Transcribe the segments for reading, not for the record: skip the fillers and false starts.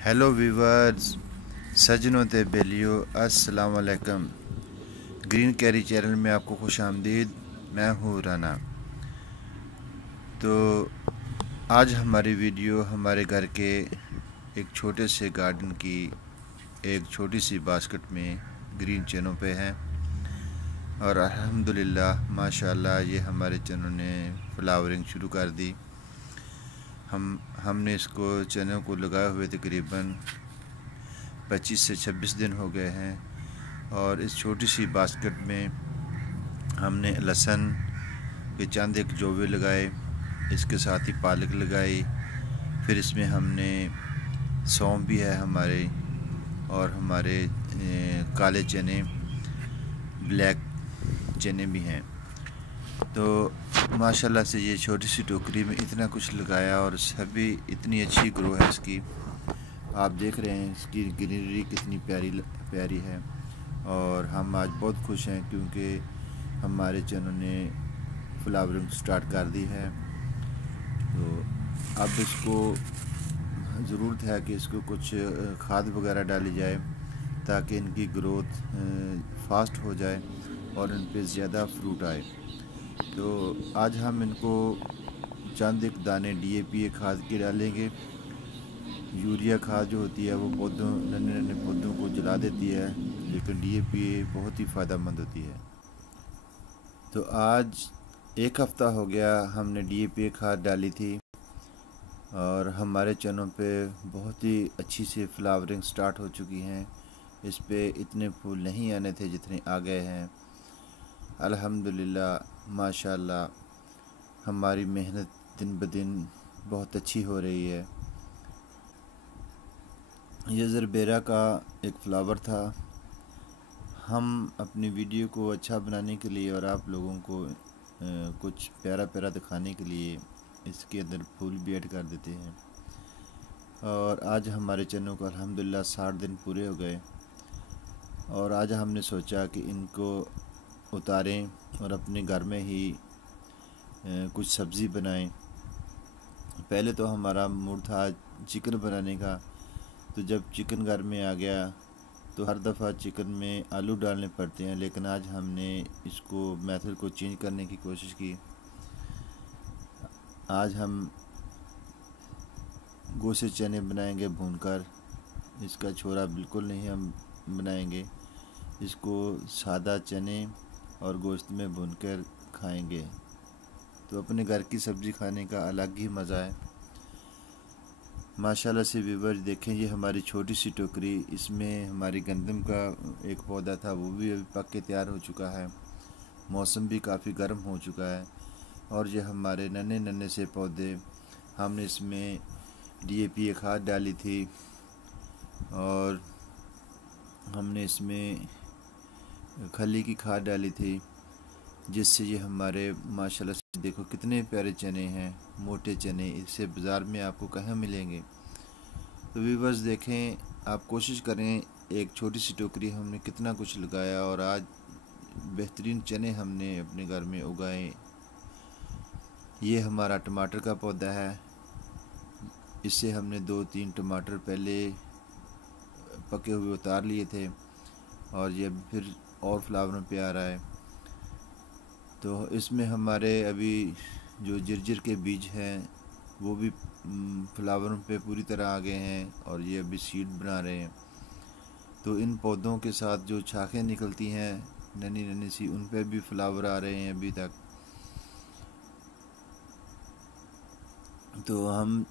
Hello viewers, सजनों ते बेलियो, अस्सलाम वालेकुम। ग्रीन कैरी चैनल में आपको खुश आमदीद। मैं हूँ राना। तो आज हमारी वीडियो हमारे घर के एक छोटे से गार्डन की एक छोटी सी बास्केट में ग्रीन चनों पे है। और अल्हम्दुलिल्लाह माशाल्लाह ये हमारे चनों ने फ्लावरिंग शुरू कर दी। हमने इसको चनों को लगाए हुए तकरीबन 25 से 26 दिन हो गए हैं। और इस छोटी सी बास्केट में हमने लहसुन के चंद एक जोवे लगाए, इसके साथ ही पालक लगाई। फिर इसमें हमने सौंफ भी है हमारे, और हमारे काले चने, ब्लैक चने भी हैं। तो माशाल्लाह से ये छोटी सी टोकरी में इतना कुछ लगाया और सभी इतनी अच्छी ग्रो है इसकी। आप देख रहे हैं इसकी ग्रीनरी कितनी प्यारी प्यारी है। और हम आज बहुत खुश हैं क्योंकि हमारे चनों ने फ्लावरिंग स्टार्ट कर दी है। तो अब इसको ज़रूरत है कि इसको कुछ खाद वगैरह डाली जाए ताकि इनकी ग्रोथ फास्ट हो जाए और इन पे ज़्यादा फ्रूट आए। तो आज हम इनको चंद एक दाने डीएपी खाद के डालेंगे। यूरिया खाद जो होती है वो पौधों नन्हे नन्हे पौधों को जला देती है, लेकिन डीएपी बहुत ही फ़ायदेमंद होती है। तो आज एक हफ़्ता हो गया हमने डीएपी खाद डाली थी और हमारे चनों पे बहुत ही अच्छी सी फ्लावरिंग स्टार्ट हो चुकी हैं। इस पे इतने फूल नहीं आने थे जितने आ गए हैं। अल्हम्दुलिल्लाह माशाल्लाह हमारी मेहनत दिन ब दिन बहुत अच्छी हो रही है। ये ज़रबेरा का एक फ्लावर था। हम अपनी वीडियो को अच्छा बनाने के लिए और आप लोगों को कुछ प्यारा प्यारा दिखाने के लिए इसके अंदर फूल भी ऐड कर देते हैं। और आज हमारे चनों को अल्हम्दुलिल्लाह 60 दिन पूरे हो गए और आज हमने सोचा कि इनको उतारें और अपने घर में ही कुछ सब्ज़ी बनाएं। पहले तो हमारा मूड था चिकन बनाने का, तो जब चिकन घर में आ गया तो हर दफ़ा चिकन में आलू डालने पड़ते हैं, लेकिन आज हमने इसको मेथड को चेंज करने की कोशिश की। आज हम गोश्त चने बनाएंगे भूनकर। इसका छोरा बिल्कुल नहीं हम बनाएंगे, इसको सादा चने और गोश्त में भूनकर खाएंगे। तो अपने घर की सब्ज़ी खाने का अलग ही मज़ा है। माशाल्लाह से व्यूअर्स देखें, ये हमारी छोटी सी टोकरी, इसमें हमारी गंदम का एक पौधा था वो भी अभी पक के तैयार हो चुका है। मौसम भी काफ़ी गर्म हो चुका है और ये हमारे नन्हे नन्हे से पौधे, हमने इसमें डीएपी खाद डाली थी और हमने इसमें खली की खाद डाली थी, जिससे ये हमारे माशाल्लाह से देखो कितने प्यारे चने हैं, मोटे चने। इससे बाज़ार में आपको कहाँ मिलेंगे। तो व्यूअर्स देखें, आप कोशिश करें, एक छोटी सी टोकरी हमने कितना कुछ लगाया और आज बेहतरीन चने हमने अपने घर में उगाए। ये हमारा टमाटर का पौधा है, इससे हमने 2-3 टमाटर पहले पके हुए उतार लिए थे और ये फिर और फ्लावरों पे आ रहा है। तो इसमें हमारे अभी जो जिरजिर के बीज हैं वो भी फ्लावरों पे पूरी तरह आ गए हैं और ये अभी सीड बना रहे हैं। तो इन पौधों के साथ जो शाखें निकलती हैं नन्ही नन्ही सी, उन पे भी फ्लावर आ रहे हैं अभी तक। तो हम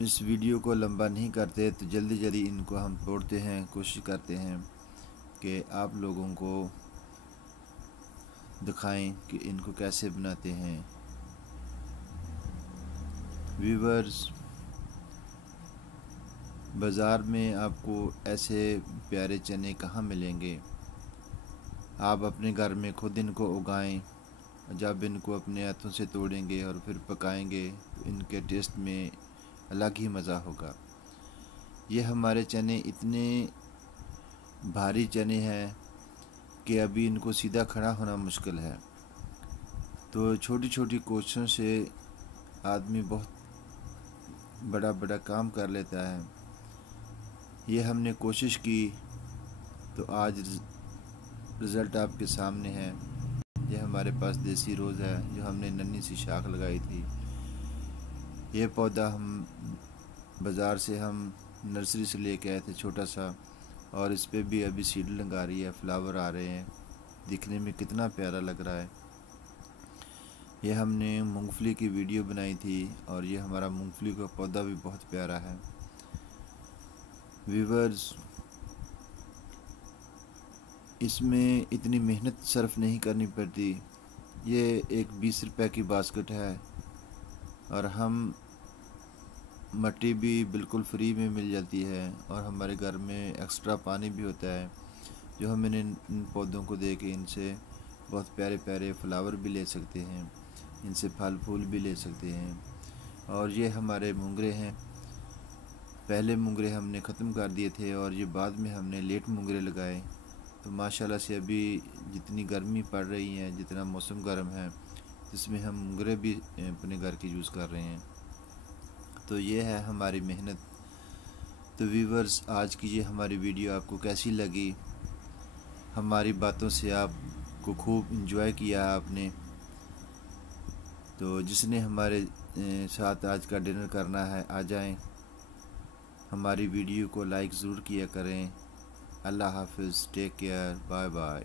इस वीडियो को लंबा नहीं करते, तो जल्दी जल्दी इनको हम तोड़ते हैं, कोशिश करते हैं कि आप लोगों को दिखाएं कि इनको कैसे बनाते हैं। व्यूअर्स, बाज़ार में आपको ऐसे प्यारे चने कहाँ मिलेंगे। आप अपने घर में खुद इनको उगाएं। जब इनको अपने हाथों से तोड़ेंगे और फिर पकाएंगे तो इनके टेस्ट में अलग ही मज़ा होगा। ये हमारे चने इतने भारी चने हैं कि अभी इनको सीधा खड़ा होना मुश्किल है। तो छोटी छोटी कोशिशों से आदमी बहुत बड़ा बड़ा काम कर लेता है। ये हमने कोशिश की तो आज रिज़ल्ट आपके सामने है। ये हमारे पास देसी रोज़ है जो हमने नन्ही सी शाख लगाई थी। ये पौधा हम बाज़ार से हम नर्सरी से लेके आए थे छोटा सा, और इस पे भी अभी सीडलिंग आ रही है, फ्लावर आ रहे हैं। दिखने में कितना प्यारा लग रहा है। ये हमने मूंगफली की वीडियो बनाई थी और ये हमारा मूंगफली का पौधा भी बहुत प्यारा है। व्यूअर्स, इसमें इतनी मेहनत सर्फ नहीं करनी पड़ती। ये एक 20 रुपए की बास्केट है और हम मट्टी भी बिल्कुल फ्री में मिल जाती है, और हमारे घर में एक्स्ट्रा पानी भी होता है जो हम इन पौधों को दे के इनसे बहुत प्यारे प्यारे फ्लावर भी ले सकते हैं, इनसे फल फूल भी ले सकते हैं। और ये हमारे मूंगरे हैं। पहले मूंगरे हमने ख़त्म कर दिए थे और ये बाद में हमने लेट मूंगरे लगाए। तो माशाल्लाह से अभी जितनी गर्मी पड़ रही है, जितना मौसम गर्म है, जिसमें हम मूंगरे भी अपने घर के यूज़ कर रहे हैं। तो ये है हमारी मेहनत। तो व्यूअर्स, आज की ये हमारी वीडियो आपको कैसी लगी? हमारी बातों से आपको खूब इंजॉय किया आपने। तो जिसने हमारे साथ आज का डिनर करना है आ जाएं। हमारी वीडियो को लाइक ज़रूर किया करें। अल्लाह हाफ़िज़, टेक केयर, बाय बाय।